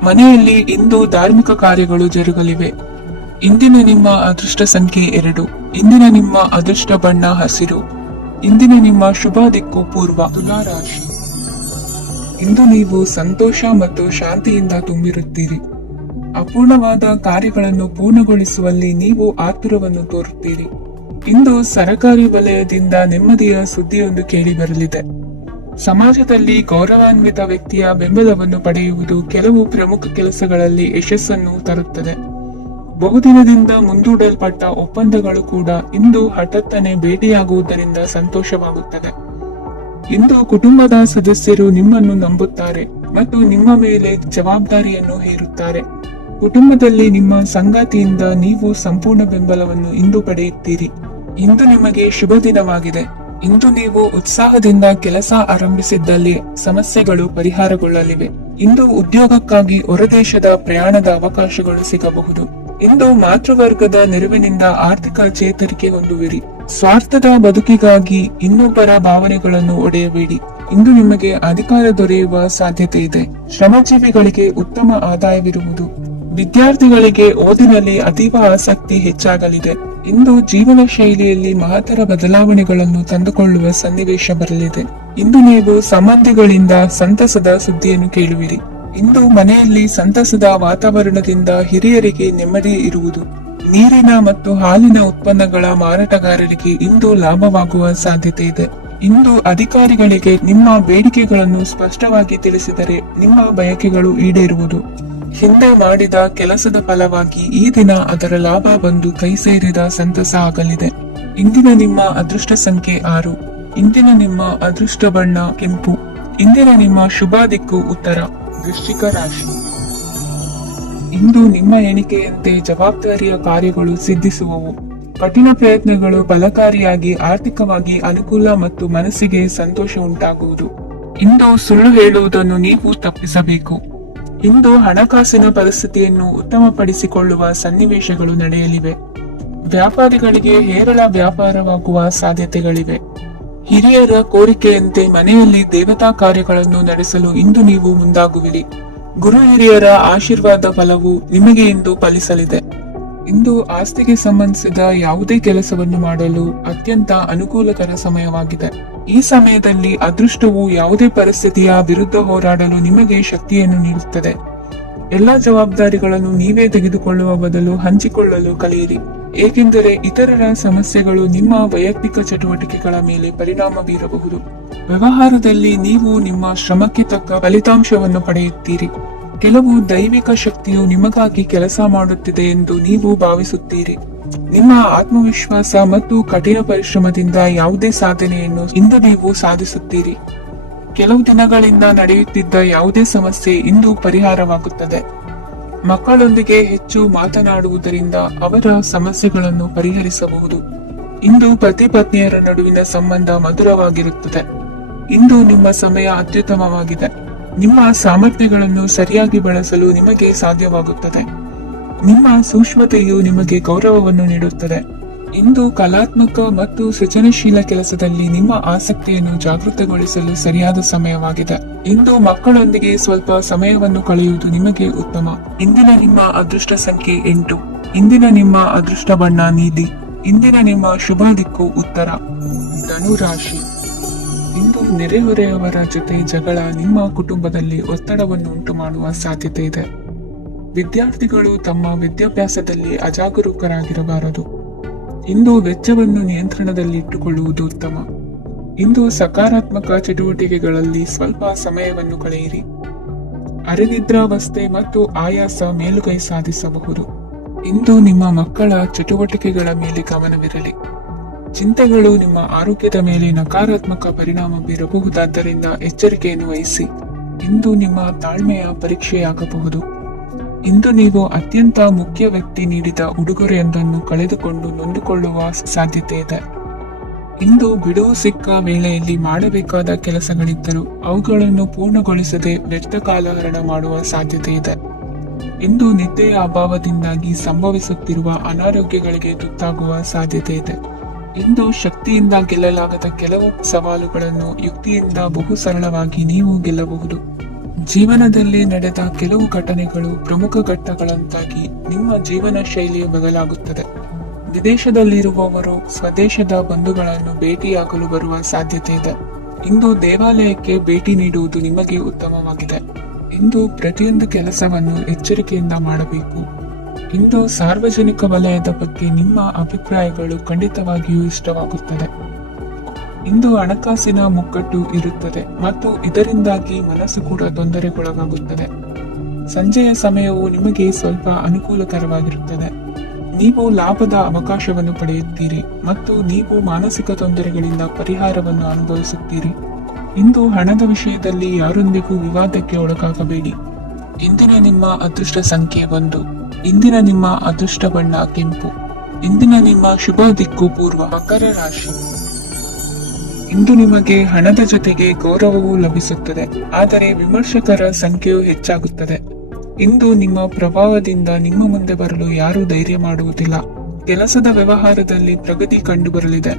ಮನೆಯಲ್ಲಿ ಇಂದು ಧಾರ್ಮಿಕ ಕಾರ್ಯಗಳು ಜರುಗಲಿವೆ. ಇಂದಿನ ನಿಮ್ಮ ಅದೃಷ್ಟ ಸಂಖ್ಯೆ 2. ಇಂದಿನ ನಿಮ್ಮ ಅದೃಷ್ಟ ಬಣ್ಣ ಹಸಿರು. ಇಂದಿನ ನಿಮ್ಮ ಶುಭ ದಿಕ್ಕು ಪೂರ್ವ. ತುಲಾ ರಾಶಿ. ಇಂದು ನೀವು ಸಂತೋಷ ಮತ್ತು ಶಾಂತಿಯಿಂದ ತುಂಬಿರುತ್ತೀರಿ. ಅಪೂರ್ಣವಾದ ಕಾರ್ಯಗಳನ್ನು ಪೂರ್ಣಗೊಳಿಸುವಲ್ಲಿ ನೀವು ಆತುರವನ್ನು ತೋರುತ್ತೀರಿ. ಇಂದು ಸರಕಾರಿ ವಲಯದಿಂದ ನೆಮ್ಮದಿಯ ಸುದ್ದಿಯೊಂದು ಕೇಳಿ ಬರಲಿದೆ. ಸಮಾಜದಲ್ಲಿ ಗೌರವಾನ್ವಿತ ವ್ಯಕ್ತಿಯ ಬೆಂಬಲವನ್ನು ಪಡೆಯುವುದು ಕೆಲವು ಪ್ರಮುಖ ಕೆಲಸಗಳಲ್ಲಿ ಯಶಸ್ಸನ್ನು ತರುತ್ತದೆ. ಬಹುದಿನದಿಂದ ಮುಂದೂಡಲ್ಪಟ್ಟ ಒಪ್ಪಂದಗಳು ಕೂಡ ಇಂದು ಹಠಾತ್ತನೆ ಭೇಟಿಯಾಗುವುದರಿಂದ ಸಂತೋಷವಾಗುತ್ತದೆ. ಇಂದು ಕುಟುಂಬದ ಸದಸ್ಯರು ನಿಮ್ಮನ್ನು ನಂಬುತ್ತಾರೆ ಮತ್ತು ನಿಮ್ಮ ಮೇಲೆ ಜವಾಬ್ದಾರಿಯನ್ನು ಹೇರುತ್ತಾರೆ. ಕುಟುಂಬದಲ್ಲಿ ನಿಮ್ಮ ಸಂಗಾತಿಯಿಂದ ನೀವು ಸಂಪೂರ್ಣ ಬೆಂಬಲವನ್ನು ಇಂದು ಪಡೆಯುತ್ತೀರಿ. ಇಂದು ನಿಮಗೆ ಶುಭ ದಿನವಾಗಿದೆ. ಇಂದು ನೀವು ಉತ್ಸಾಹದಿಂದ ಕೆಲಸ ಆರಂಭಿಸಿದ್ದಲ್ಲಿ ಸಮಸ್ಯೆಗಳು ಪರಿಹಾರಗೊಳ್ಳಲಿವೆ. ಇಂದು ಉದ್ಯೋಗಕ್ಕಾಗಿ ಹೊರದೇಶದ ಪ್ರಯಾಣದ ಅವಕಾಶಗಳು ಸಿಗಬಹುದು. ಇಂದು ಮಾತೃವರ್ಗದ ನೆರವಿನಿಂದ ಆರ್ಥಿಕ ಚೇತರಿಕೆ ಹೊಂದುವಿರಿ. ಸ್ವಾರ್ಥದ ಬದುಕಿಗಾಗಿ ಇನ್ನೊಬ್ಬರ ಭಾವನೆಗಳನ್ನು ಒಡೆಯಬೇಡಿ. ಇಂದು ನಿಮಗೆ ಅಧಿಕಾರ ದೊರೆಯುವ ಸಾಧ್ಯತೆ ಇದೆ. ಶ್ರಮಜೀವಿಗಳಿಗೆ ಉತ್ತಮ ಆದಾಯವಿರುವುದು. ವಿದ್ಯಾರ್ಥಿಗಳಿಗೆ ಓದಿನಲ್ಲಿ ಅತೀವ ಆಸಕ್ತಿ ಹೆಚ್ಚಾಗಲಿದೆ. ಇಂದು ಜೀವನ ಶೈಲಿಯಲ್ಲಿ ಮಹತ್ತರ ಬದಲಾವಣೆಗಳನ್ನು ತಂದುಕೊಳ್ಳುವ ಸನ್ನಿವೇಶ ಬರಲಿದೆ. ಇಂದು ನೀವು ಸಂಬಂಧಿಗಳಿಂದ ಸಂತಸದ ಸುದ್ದಿಯನ್ನು ಕೇಳುವಿರಿ. ಇಂದು ಮನೆಯಲ್ಲಿ ಸಂತಸದ ವಾತಾವರಣದಿಂದ ಹಿರಿಯರಿಗೆ ನೆಮ್ಮದಿ ಇರುವುದು. ನೀರಿನ ಮತ್ತು ಹಾಲಿನ ಉತ್ಪನ್ನಗಳ ಮಾರಾಟಗಾರರಿಗೆ ಇಂದು ಲಾಭವಾಗುವ ಸಾಧ್ಯತೆ ಇದೆ. ಇಂದು ಅಧಿಕಾರಿಗಳಿಗೆ ನಿಮ್ಮ ಬೇಡಿಕೆಗಳನ್ನು ಸ್ಪಷ್ಟವಾಗಿ ತಿಳಿಸಿದರೆ ನಿಮ್ಮ ಬಯಕೆಗಳು ಈಡೇರುವುದು. ಹಿಂದೆ ಮಾಡಿದ ಕೆಲಸದ ಫಲವಾಗಿ ಈ ದಿನ ಅದರ ಲಾಭ ಬಂದು ಕೈ ಸೇರಿದ ಸಂತಸ ಆಗಲಿದೆ. ಇಂದಿನ ನಿಮ್ಮ ಅದೃಷ್ಟ ಸಂಖ್ಯೆ 6. ಇಂದಿನ ನಿಮ್ಮ ಅದೃಷ್ಟ ಬಣ್ಣ ಕೆಂಪು. ಇಂದಿನ ನಿಮ್ಮ ಶುಭ ದಿಕ್ಕು ಉತ್ತರ. ವೃಶ್ಚಿಕ ರಾಶಿ. ಇಂದು ನಿಮ್ಮ ಎಣಿಕೆಯಂತೆ ಜವಾಬ್ದಾರಿಯ ಕಾರ್ಯಗಳು ಸಿದ್ಧಿಸುವವು. ಕಠಿಣ ಪ್ರಯತ್ನಗಳು ಫಲಕಾರಿಯಾಗಿ ಆರ್ಥಿಕವಾಗಿ ಅನುಕೂಲ ಮತ್ತು ಮನಸ್ಸಿಗೆ ಸಂತೋಷ ಉಂಟಾಗುವುದು. ಇಂದು ಸುಳ್ಳು ಹೇಳುವುದನ್ನು ನೀವು ತಪ್ಪಿಸಬೇಕು. ಇಂದು ಹಣಕಾಸಿನ ಪರಿಸ್ಥಿತಿಯನ್ನು ಉತ್ತಮಪಡಿಸಿಕೊಳ್ಳುವ ಸನ್ನಿವೇಶಗಳು ನಡೆಯಲಿವೆ. ವ್ಯಾಪಾರಿಗಳಿಗೆ ಹೇರಳ ವ್ಯಾಪಾರವಾಗುವ ಸಾಧ್ಯತೆಗಳಿವೆ. ಹಿರಿಯರ ಕೋರಿಕೆಯಂತೆ ಮನೆಯಲ್ಲಿ ದೇವತಾ ಕಾರ್ಯಗಳನ್ನು ನಡೆಸಲು ಇಂದು ನೀವು ಮುಂದಾಗುವಿರಿ. ಗುರು ಹಿರಿಯರ ಆಶೀರ್ವಾದ ಫಲವು ನಿಮಗೆ ಇಂದು ಫಲಿಸಲಿದೆ. ಇಂದು ಆಸ್ತಿಗೆ ಸಂಬಂಧಿಸಿದ ಯಾವುದೇ ಕೆಲಸವನ್ನು ಮಾಡಲು ಅತ್ಯಂತ ಅನುಕೂಲಕರ ಸಮಯವಾಗಿದೆ. ಈ ಸಮಯದಲ್ಲಿ ಅದೃಷ್ಟವು ಯಾವುದೇ ಪರಿಸ್ಥಿತಿಯ ವಿರುದ್ಧ ಹೋರಾಡಲು ನಿಮಗೆ ಶಕ್ತಿಯನ್ನು ನೀಡುತ್ತದೆ. ಎಲ್ಲ ಜವಾಬ್ದಾರಿಗಳನ್ನು ನೀವೇ ತೆಗೆದುಕೊಳ್ಳುವ ಬದಲು ಹಂಚಿಕೊಳ್ಳಲು ಕಲಿಯಿರಿ. ಏಕೆಂದರೆ ಇತರರ ಸಮಸ್ಯೆಗಳು ನಿಮ್ಮ ವೈಯಕ್ತಿಕ ಚಟುವಟಿಕೆಗಳ ಮೇಲೆ ಪರಿಣಾಮ ಬೀರಬಹುದು. ವ್ಯವಹಾರದಲ್ಲಿ ನೀವು ನಿಮ್ಮ ಶ್ರಮಕ್ಕೆ ತಕ್ಕ ಫಲಿತಾಂಶವನ್ನು ಪಡೆಯುತ್ತೀರಿ. ಕೆಲವು ದೈವಿಕ ಶಕ್ತಿಯು ನಿಮಗಾಗಿ ಕೆಲಸ ಮಾಡುತ್ತಿದೆ ಎಂದು ನೀವು ಭಾವಿಸುತ್ತೀರಿ. ನಿಮ್ಮ ಆತ್ಮವಿಶ್ವಾಸ ಮತ್ತು ಕಠಿಣ ಪರಿಶ್ರಮದಿಂದ ಯಾವುದೇ ಸಾಧನೆಯನ್ನು ಇಂದು ನೀವು ಸಾಧಿಸುತ್ತೀರಿ. ಕೆಲವು ದಿನಗಳಿಂದ ನಡೆಯುತ್ತಿದ್ದ ಯಾವುದೇ ಸಮಸ್ಯೆ ಇಂದು ಪರಿಹಾರವಾಗುತ್ತದೆ. ಮಕ್ಕಳೊಂದಿಗೆ ಹೆಚ್ಚು ಮಾತನಾಡುವುದರಿಂದ ಅವರ ಸಮಸ್ಯೆಗಳನ್ನು ಪರಿಹರಿಸಬಹುದು. ಇಂದು ಪತಿ ಪತ್ನಿಯರ ನಡುವಿನ ಸಂಬಂಧ ಮಧುರವಾಗಿರುತ್ತದೆ. ಇಂದು ನಿಮ್ಮ ಸಮಯ ಅತ್ಯುತ್ತಮವಾಗಿದೆ. ನಿಮ್ಮ ಸಾಮರ್ಥ್ಯಗಳನ್ನು ಸರಿಯಾಗಿ ಬಳಸಲು ನಿಮಗೆ ಸಾಧ್ಯವಾಗುತ್ತದೆ. ನಿಮ್ಮ ಸೂಕ್ಷ್ಮತೆಯು ನಿಮಗೆ ಗೌರವವನ್ನು ನೀಡುತ್ತದೆ. ಇಂದು ಕಲಾತ್ಮಕ ಮತ್ತು ಸೃಜನಶೀಲ ಕೆಲಸದಲ್ಲಿ ನಿಮ್ಮ ಆಸಕ್ತಿಯನ್ನು ಜಾಗೃತಗೊಳಿಸಲು ಸರಿಯಾದ ಸಮಯವಾಗಿದೆ. ಇಂದು ಮಕ್ಕಳೊಂದಿಗೆ ಸ್ವಲ್ಪ ಸಮಯವನ್ನು ಕಳೆಯುವುದು ನಿಮಗೆ ಉತ್ತಮ. ಇಂದಿನ ನಿಮ್ಮ ಅದೃಷ್ಟ ಸಂಖ್ಯೆ 8. ಇಂದಿನ ನಿಮ್ಮ ಅದೃಷ್ಟ ಬಣ್ಣ ನೀಲಿ. ಇಂದಿನ ನಿಮ್ಮ ಶುಭ ದಿಕ್ಕು ಉತ್ತರ. ಧನು ರಾಶಿ. ಇಂದು ನೆರೆಹೊರೆಯವರ ಜೊತೆ ಜಗಳ ನಿಮ್ಮ ಕುಟುಂಬದಲ್ಲಿ ಒತ್ತಡವನ್ನು ಉಂಟು ಮಾಡುವ ಸಾಧ್ಯತೆ ಇದೆ. ವಿದ್ಯಾರ್ಥಿಗಳು ತಮ್ಮ ವಿದ್ಯಾಭ್ಯಾಸದಲ್ಲಿ ಅಜಾಗರೂಕರಾಗಿರಬಾರದು. ಇಂದು ವೆಚ್ಚವನ್ನು ನಿಯಂತ್ರಣದಲ್ಲಿಟ್ಟುಕೊಳ್ಳುವುದು ಉತ್ತಮ. ಇಂದು ಸಕಾರಾತ್ಮಕ ಚಟುವಟಿಕೆಗಳಲ್ಲಿ ಸ್ವಲ್ಪ ಸಮಯವನ್ನು ಕಳೆಯಿರಿ. ಅರೆನಿದ್ರಾವಸ್ಥೆ ಮತ್ತು ಆಯಾಸ ಮೇಲುಗೈ ಸಾಧಿಸಬಹುದು. ಇಂದು ನಿಮ್ಮ ಮಕ್ಕಳ ಚಟುವಟಿಕೆಗಳ ಮೇಲೆ ಗಮನವಿರಲಿ. ಚಿಂತೆಗಳು ನಿಮ್ಮ ಆರೋಗ್ಯದ ಮೇಲೆ ನಕಾರಾತ್ಮಕ ಪರಿಣಾಮ ಬೀರಬಹುದಾದ್ದರಿಂದ ಎಚ್ಚರಿಕೆಯನ್ನು ವಹಿಸಿ. ಇಂದು ನಿಮ್ಮ ತಾಳ್ಮೆಯ ಪರೀಕ್ಷೆಯಾಗಬಹುದು. ಇಂದು ನೀವು ಅತ್ಯಂತ ಮುಖ್ಯ ವ್ಯಕ್ತಿ ನೀಡಿದ ಉಡುಗೊರೆಯೊಂದನ್ನು ಕಳೆದುಕೊಂಡು ನೊಂದುಕೊಳ್ಳುವ ಸಾಧ್ಯತೆ ಇದೆ. ಇಂದು ಬಿಡುವು ಸಿಕ್ಕ ವೇಳೆಯಲ್ಲಿ ಮಾಡಬೇಕಾದ ಕೆಲಸಗಳಿದ್ದರೂ ಅವುಗಳನ್ನು ಪೂರ್ಣಗೊಳಿಸದೆ ವ್ಯರ್ಥ ಕಾಲಹರಣ ಮಾಡುವ ಸಾಧ್ಯತೆ ಇದೆ. ಇಂದು ನಿದ್ದೆಯ ಅಭಾವದಿಂದಾಗಿ ಸಂಭವಿಸುತ್ತಿರುವ ಅನಾರೋಗ್ಯಗಳಿಗೆ ತುತ್ತಾಗುವ ಸಾಧ್ಯತೆ ಇದೆ. ಇಂದು ಶಕ್ತಿಯಿಂದ ಗೆಲ್ಲಲಾಗದ ಕೆಲವು ಸವಾಲುಗಳನ್ನು ಯುಕ್ತಿಯಿಂದ ಬಹು ಸರಳವಾಗಿ ನೀವು ಗೆಲ್ಲಬಹುದು. ಜೀವನದಲ್ಲಿ ನಡೆದ ಕೆಲವು ಘಟನೆಗಳು ಪ್ರಮುಖ ಘಟ್ಟಗಳಂತಾಗಿ ನಿಮ್ಮ ಜೀವನ ಶೈಲಿ ಬದಲಾಗುತ್ತದೆ. ವಿದೇಶದಲ್ಲಿರುವವರು ಸ್ವದೇಶದ ಬಂಧುಗಳನ್ನು ಭೇಟಿಯಾಗಲು ಬರುವ ಸಾಧ್ಯತೆ ಇದೆ. ಇಂದು ದೇವಾಲಯಕ್ಕೆ ಭೇಟಿ ನೀಡುವುದು ನಿಮಗೆ ಉತ್ತಮವಾಗಿದೆ. ಇಂದು ಪ್ರತಿಯೊಂದು ಕೆಲಸವನ್ನು ಎಚ್ಚರಿಕೆಯಿಂದ ಮಾಡಬೇಕು. ಇಂದು ಸಾರ್ವಜನಿಕ ವಲಯದ ಬಗ್ಗೆ ನಿಮ್ಮ ಅಭಿಪ್ರಾಯಗಳು ಖಂಡಿತವಾಗಿಯೂ ಇಷ್ಟವಾಗುತ್ತದೆ. ಇಂದು ಹಣಕಾಸಿನ ಮುಗ್ಗಟ್ಟು ಇರುತ್ತದೆ ಮತ್ತು ಇದರಿಂದಾಗಿ ಮನಸ್ಸು ಕೂಡ ತೊಂದರೆಗೊಳಗಾಗುತ್ತದೆ. ಸಂಜೆಯ ಸಮಯವು ನಿಮಗೆ ಸ್ವಲ್ಪ ಅನುಕೂಲಕರವಾಗಿರುತ್ತದೆ. ನೀವು ಲಾಭದ ಅವಕಾಶವನ್ನು ಪಡೆಯುತ್ತೀರಿ ಮತ್ತು ನೀವು ಮಾನಸಿಕ ತೊಂದರೆಗಳಿಂದ ಪರಿಹಾರವನ್ನು ಅನುಭವಿಸುತ್ತೀರಿ. ಇಂದು ಹಣದ ವಿಷಯದಲ್ಲಿ ಯಾರೊಂದಿಗೂ ವಿವಾದಕ್ಕೆ ಒಳಗಾಗಬೇಡಿ. ಇಂದಿನ ನಿಮ್ಮ ಅದೃಷ್ಟ ಸಂಖ್ಯೆ 1. ಇಂದಿನ ನಿಮ್ಮ ಅದೃಷ್ಟ ಬಣ್ಣ ಕೆಂಪು. ಇಂದಿನ ನಿಮ್ಮ ಶುಭ ದಿಕ್ಕು ಪೂರ್ವ. ಮಕರ ರಾಶಿ. ಇಂದು ನಿಮಗೆ ಹಣದ ಜೊತೆಗೆ ಗೌರವವೂ ಲಭಿಸುತ್ತದೆ, ಆದರೆ ವಿಮರ್ಶಕರ ಸಂಖ್ಯೆಯು ಹೆಚ್ಚಾಗುತ್ತದೆ. ಇಂದು ನಿಮ್ಮ ಪ್ರಭಾವದಿಂದ ನಿಮ್ಮ ಮುಂದೆ ಬರಲು ಯಾರೂ ಧೈರ್ಯ ಮಾಡುವುದಿಲ್ಲ. ಕೆಲಸದ ವ್ಯವಹಾರದಲ್ಲಿ ಪ್ರಗತಿ ಕಂಡುಬರಲಿದೆ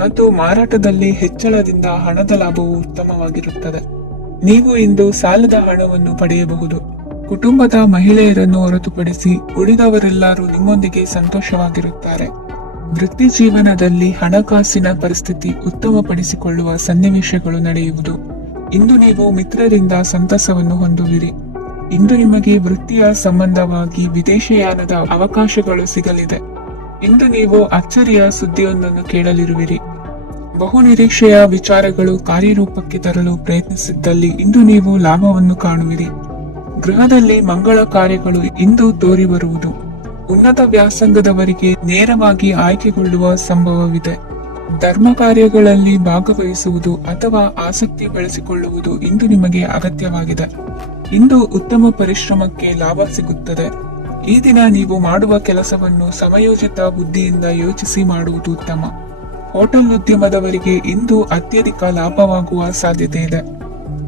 ಮತ್ತು ಮಾರಾಟದಲ್ಲಿ ಹೆಚ್ಚಳದಿಂದ ಹಣದ ಲಾಭವು ಉತ್ತಮವಾಗಿರುತ್ತದೆ. ನೀವು ಇಂದು ಸಾಲದ ಹಣವನ್ನು ಪಡೆಯಬಹುದು. ಕುಟುಂಬದ ಮಹಿಳೆಯರನ್ನು ಹೊರತುಪಡಿಸಿ ಉಳಿದವರೆಲ್ಲರೂ ನಿಮ್ಮೊಂದಿಗೆ ಸಂತೋಷವಾಗಿರುತ್ತಾರೆ. ವೃತ್ತಿ ಜೀವನದಲ್ಲಿ ಹಣಕಾಸಿನ ಪರಿಸ್ಥಿತಿ ಉತ್ತಮಪಡಿಸಿಕೊಳ್ಳುವ ಸನ್ನಿವೇಶಗಳು ನಡೆಯುವುದು. ಇಂದು ನೀವು ಮಿತ್ರರಿಂದ ಸಂತಸವನ್ನು ಹೊಂದುವಿರಿ. ಇಂದು ನಿಮಗೆ ವೃತ್ತಿಯ ಸಂಬಂಧವಾಗಿ ವಿದೇಶಯಾನದ ಅವಕಾಶಗಳು ಸಿಗಲಿದೆ. ಇಂದು ನೀವು ಅಚ್ಚರಿಯ ಸುದ್ದಿಯೊಂದನ್ನು ಕೇಳಲಿರುವಿರಿ. ಬಹು ನಿರೀಕ್ಷೆಯ ವಿಚಾರಗಳು ಕಾರ್ಯರೂಪಕ್ಕೆ ತರಲು ಪ್ರಯತ್ನಿಸಿದ್ದಲ್ಲಿ ಇಂದು ನೀವು ಲಾಭವನ್ನು ಕಾಣುವಿರಿ. ಗೃಹದಲ್ಲಿ ಮಂಗಳ ಕಾರ್ಯಗಳು ಇಂದು ತೋರಿ ಬರುವುದು. ಉನ್ನತ ವ್ಯಾಸಂಗದವರಿಗೆ ನೇರವಾಗಿ ಆಯ್ಕೆಗೊಳ್ಳುವ ಸಂಭವವಿದೆ. ಧರ್ಮ ಕಾರ್ಯಗಳಲ್ಲಿ ಭಾಗವಹಿಸುವುದು ಅಥವಾ ಆಸಕ್ತಿ ಬೆಳೆಸಿಕೊಳ್ಳುವುದು ಇಂದು ನಿಮಗೆ ಅಗತ್ಯವಾಗಿದೆ. ಇಂದು ಉತ್ತಮ ಪರಿಶ್ರಮಕ್ಕೆ ಲಾಭ ಸಿಗುತ್ತದೆ. ಈ ದಿನ ನೀವು ಮಾಡುವ ಕೆಲಸವನ್ನು ಸಮಯೋಚಿತ ಬುದ್ಧಿಯಿಂದ ಯೋಚಿಸಿ ಮಾಡುವುದು ಉತ್ತಮ. ಹೋಟೆಲ್ ಉದ್ಯಮದವರಿಗೆ ಇಂದು ಅತ್ಯಧಿಕ ಲಾಭವಾಗುವ ಸಾಧ್ಯತೆ ಇದೆ.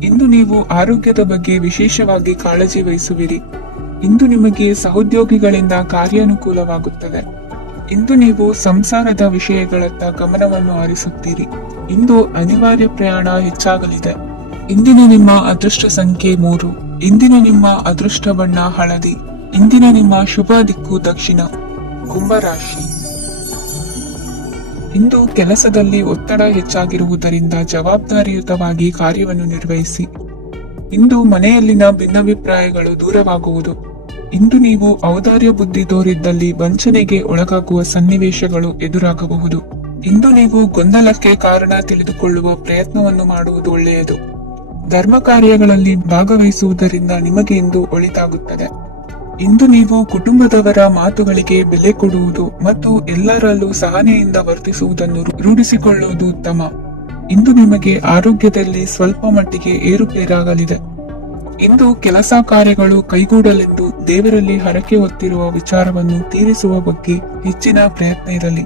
ಇಂದು ನೀವು ಆರೋಗ್ಯದ ಬಗ್ಗೆ ವಿಶೇಷವಾಗಿ ಕಾಳಜಿ ವಹಿಸುವಿರಿ. ಇಂದು ನಿಮಗೆ ಸಹೋದ್ಯೋಗಿಗಳಿಂದ ಕಾರ್ಯಾನುಕೂಲವಾಗುತ್ತದೆ. ಇಂದು ನೀವು ಸಂಸಾರದ ವಿಷಯಗಳತ್ತ ಗಮನವನ್ನು ಹರಿಸುತ್ತೀರಿ. ಇಂದು ಅನಿವಾರ್ಯ ಪ್ರಯಾಣ ಹೆಚ್ಚಾಗಲಿದೆ. ಇಂದಿನ ನಿಮ್ಮ ಅದೃಷ್ಟ ಸಂಖ್ಯೆ 3. ಇಂದಿನ ನಿಮ್ಮ ಅದೃಷ್ಟ ಬಣ್ಣ ಹಳದಿ. ಇಂದಿನ ನಿಮ್ಮ ಶುಭ ದಿಕ್ಕು ದಕ್ಷಿಣ. ಕುಂಭರಾಶಿ. ಇಂದು ಕೆಲಸದಲ್ಲಿ ಒತ್ತಡ ಹೆಚ್ಚಾಗಿರುವುದರಿಂದ ಜವಾಬ್ದಾರಿಯುತವಾಗಿ ಕಾರ್ಯವನ್ನು ನಿರ್ವಹಿಸಿ. ಇಂದು ಮನೆಯಲ್ಲಿನ ಭಿನ್ನಾಭಿಪ್ರಾಯಗಳು ದೂರವಾಗುವುದು. ಇಂದು ನೀವು ಔದಾರ್ಯ ಬುದ್ಧಿ ತೋರಿದ್ದಲ್ಲಿ ವಂಚನೆಗೆ ಒಳಗಾಗುವ ಸನ್ನಿವೇಶಗಳು ಎದುರಾಗಬಹುದು. ಇಂದು ನೀವು ಗೊಂದಲಕ್ಕೆ ಕಾರಣ ತಿಳಿದುಕೊಳ್ಳುವ ಪ್ರಯತ್ನವನ್ನು ಮಾಡುವುದು ಒಳ್ಳೆಯದು. ಧರ್ಮ ಕಾರ್ಯಗಳಲ್ಲಿ ಭಾಗವಹಿಸುವುದರಿಂದ ನಿಮಗೆ ಇಂದು ಒಳಿತಾಗುತ್ತದೆ. ಇಂದು ನೀವು ಕುಟುಂಬದವರ ಮಾತುಗಳಿಗೆ ಬೆಲೆ ಕೊಡುವುದು ಮತ್ತು ಎಲ್ಲರಲ್ಲೂ ಸಹನೆಯಿಂದ ವರ್ತಿಸುವುದನ್ನು ರೂಢಿಸಿಕೊಳ್ಳುವುದು ಉತ್ತಮ. ಇಂದು ನಿಮಗೆ ಆರೋಗ್ಯದಲ್ಲಿ ಸ್ವಲ್ಪ ಮಟ್ಟಿಗೆ ಏರುಪೇರಾಗಲಿದೆ. ಇಂದು ಕೆಲಸ ಕಾರ್ಯಗಳು ಕೈಗೂಡಲೆಂದು ದೇವರಲ್ಲಿ ಹರಕೆ ಹೊತ್ತಿರುವ ವಿಚಾರವನ್ನು ತೀರಿಸುವ ಬಗ್ಗೆ ಹೆಚ್ಚಿನ ಪ್ರಯತ್ನ ಇರಲಿ.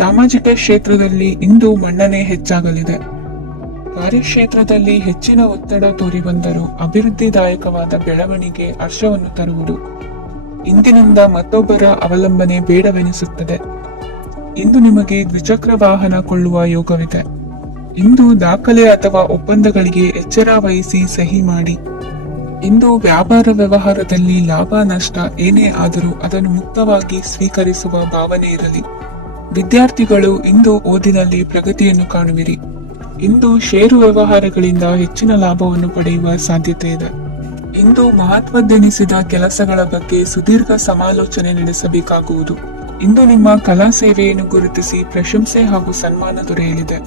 ಸಾಮಾಜಿಕ ಕ್ಷೇತ್ರದಲ್ಲಿ ಇಂದು ಮನ್ನಣೆ ಹೆಚ್ಚಾಗಲಿದೆ. ಕಾರ್ಯಕ್ಷೇತ್ರದಲ್ಲಿ ಹೆಚ್ಚಿನ ಒತ್ತಡ ತೋರಿಬಂದರೂ ಅಭಿವೃದ್ಧಿದಾಯಕವಾದ ಬೆಳವಣಿಗೆ ಹರ್ಷವನ್ನು ತರುವುದು. ಇಂದಿನಿಂದ ಮತ್ತೊಬ್ಬರ ಅವಲಂಬನೆ ಬೇಡವೆನಿಸುತ್ತದೆ. ಇಂದು ನಿಮಗೆ ದ್ವಿಚಕ್ರ ವಾಹನ ಕೊಳ್ಳುವ ಯೋಗವಿದೆ. ಇಂದು ದಾಖಲೆ ಅಥವಾ ಒಪ್ಪಂದಗಳಿಗೆ ಎಚ್ಚರ ವಹಿಸಿ ಸಹಿ ಮಾಡಿ. ಇಂದು ವ್ಯಾಪಾರ ವ್ಯವಹಾರದಲ್ಲಿ ಲಾಭ ನಷ್ಟ ಏನೇ ಆದರೂ ಅದನ್ನು ಮುಕ್ತವಾಗಿ ಸ್ವೀಕರಿಸುವ ಭಾವನೆ ಇರಲಿ. ವಿದ್ಯಾರ್ಥಿಗಳು ಇಂದು ಓದಿನಲ್ಲಿ ಪ್ರಗತಿಯನ್ನು ಕಾಣುವಿರಿ. ಇಂದು ಷೇರು ವ್ಯವಹಾರಗಳಿಂದ ಹೆಚ್ಚಿನ ಲಾಭವನ್ನು ಪಡೆಯುವ ಸಾಧ್ಯತೆ ಇದೆ. ಇಂದು ಮಹತ್ವದ್ದೆನಿಸಿದ ಕೆಲಸಗಳ ಬಗ್ಗೆ ಸುದೀರ್ಘ ಸಮಾಲೋಚನೆ ನಡೆಸಬೇಕಾಗುವುದು. ಇಂದು ನಿಮ್ಮ ಕಲಾ ಸೇವೆಯನ್ನು ಗುರುತಿಸಿ ಪ್ರಶಂಸೆ ಹಾಗೂ ಸನ್ಮಾನ ದೊರೆಯಲಿದೆ.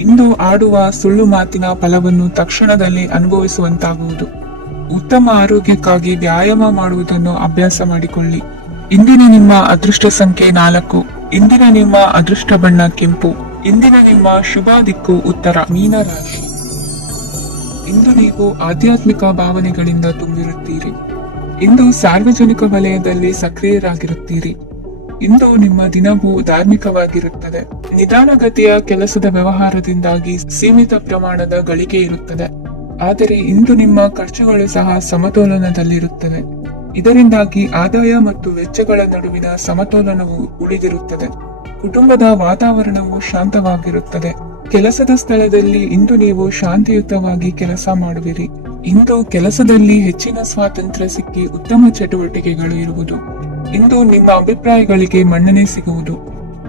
ಇಂದು ಆಡುವ ಸುಳ್ಳು ಮಾತಿನ ಫಲವನ್ನು ತಕ್ಷಣದಲ್ಲಿ ಅನುಭವಿಸುವಂತಾಗುವುದು. ಉತ್ತಮ ಆರೋಗ್ಯಕ್ಕಾಗಿ ವ್ಯಾಯಾಮ ಮಾಡುವುದನ್ನು ಅಭ್ಯಾಸ ಮಾಡಿಕೊಳ್ಳಿ. ಇಂದಿನ ನಿಮ್ಮ ಅದೃಷ್ಟ ಸಂಖ್ಯೆ 4. ಇಂದಿನ ನಿಮ್ಮ ಅದೃಷ್ಟ ಬಣ್ಣ ಕೆಂಪು. ಇಂದಿನ ನಿಮ್ಮ ಶುಭ ದಿಕ್ಕು ಉತ್ತರ ಮೀನರಾಶಿ. ಇಂದು ನೀವು ಆಧ್ಯಾತ್ಮಿಕ ಭಾವನೆಗಳಿಂದ ತುಂಬಿರುತ್ತೀರಿ. ಇಂದು ಸಾರ್ವಜನಿಕ ವಲಯದಲ್ಲಿ ಸಕ್ರಿಯರಾಗಿರುತ್ತೀರಿ. ಇಂದು ನಿಮ್ಮ ದಿನವೂ ಧಾರ್ಮಿಕವಾಗಿರುತ್ತದೆ. ನಿಧಾನಗತಿಯ ಕೆಲಸದ ವ್ಯವಹಾರದಿಂದಾಗಿ ಸೀಮಿತ ಪ್ರಮಾಣದ ಗಳಿಕೆ ಇರುತ್ತದೆ. ಆದರೆ ಇಂದು ನಿಮ್ಮ ಖರ್ಚುಗಳು ಸಹ ಸಮತೋಲನದಲ್ಲಿರುತ್ತವೆ. ಇದರಿಂದಾಗಿ ಆದಾಯ ಮತ್ತು ವೆಚ್ಚಗಳ ನಡುವಿನ ಸಮತೋಲನವು ಉಳಿದಿರುತ್ತದೆ. ಕುಟುಂಬದ ವಾತಾವರಣವು ಶಾಂತವಾಗಿರುತ್ತದೆ. ಕೆಲಸದ ಸ್ಥಳದಲ್ಲಿ ಇಂದು ನೀವು ಶಾಂತಿಯುತವಾಗಿ ಕೆಲಸ ಮಾಡುವಿರಿ. ಇಂದು ಕೆಲಸದಲ್ಲಿ ಹೆಚ್ಚಿನ ಸ್ವಾತಂತ್ರ್ಯ ಸಿಕ್ಕಿ ಉತ್ತಮ ಚಟುವಟಿಕೆಗಳು ಇರುವುದು. ಇಂದು ನಿಮ್ಮ ಅಭಿಪ್ರಾಯಗಳಿಗೆ ಮನ್ನಣೆ ಸಿಗುವುದು.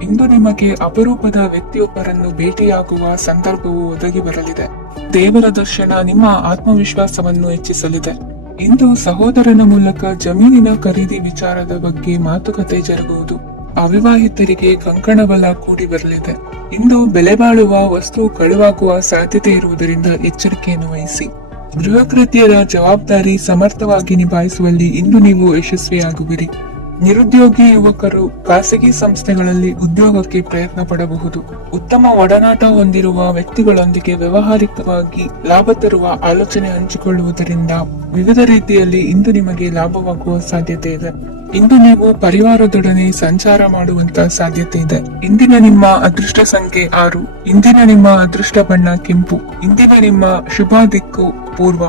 ಇಂದು ನಿಮಗೆ ಅಪರೂಪದ ವ್ಯಕ್ತಿಯೊಬ್ಬರನ್ನು ಭೇಟಿಯಾಗುವ ಸಂದರ್ಭವು ಒದಗಿ ಬರಲಿದೆ. ದೇವರ ದರ್ಶನ ನಿಮ್ಮ ಆತ್ಮವಿಶ್ವಾಸವನ್ನು ಹೆಚ್ಚಿಸಲಿದೆ. ಇಂದು ಸಹೋದರನ ಮೂಲಕ ಜಮೀನಿನ ಖರೀದಿ ವಿಚಾರದ ಬಗ್ಗೆ ಮಾತುಕತೆ ಜರುಗುವುದು. ಅವಿವಾಹಿತರಿಗೆ ಕಂಕಣಬಲ ಕೂಡಿ ಬರಲಿದೆ. ಇಂದು ಬೆಲೆ ಬಾಳುವ ವಸ್ತು ಕಳುವಾಗುವ ಸಾಧ್ಯತೆ ಇರುವುದರಿಂದ ಎಚ್ಚರಿಕೆಯನ್ನು ವಹಿಸಿ. ಗೃಹ ಕೃತ್ಯದ ಜವಾಬ್ದಾರಿ ಸಮರ್ಥವಾಗಿ ನಿಭಾಯಿಸುವಲ್ಲಿ ಇಂದು ನೀವು ಯಶಸ್ವಿಯಾಗುವಿರಿ. ನಿರುದ್ಯೋಗಿ ಯುವಕರು ಖಾಸಗಿ ಸಂಸ್ಥೆಗಳಲ್ಲಿ ಉದ್ಯೋಗಕ್ಕೆ ಪ್ರಯತ್ನ ಪಡಬಹುದು. ಉತ್ತಮ ಒಡನಾಟ ಹೊಂದಿರುವ ವ್ಯಕ್ತಿಗಳೊಂದಿಗೆ ವ್ಯವಹಾರಿಕವಾಗಿ ಲಾಭ ತರುವ ಆಲೋಚನೆ ಹಂಚಿಕೊಳ್ಳುವುದರಿಂದ ವಿವಿಧ ರೀತಿಯಲ್ಲಿ ಇಂದು ನಿಮಗೆ ಲಾಭವಾಗುವ ಸಾಧ್ಯತೆ ಇದೆ. ಇಂದು ನೀವು ಪರಿವಾರದೊಡನೆ ಸಂಚಾರ ಮಾಡುವಂತ ಸಾಧ್ಯತೆ ಇದೆ. ಇಂದಿನ ನಿಮ್ಮ ಅದೃಷ್ಟ ಸಂಖ್ಯೆ 6. ಇಂದಿನ ನಿಮ್ಮ ಅದೃಷ್ಟ ಬಣ್ಣ ಕೆಂಪು. ಇಂದಿನ ನಿಮ್ಮ ಶುಭ ದಿಕ್ಕು ಪೂರ್ವ.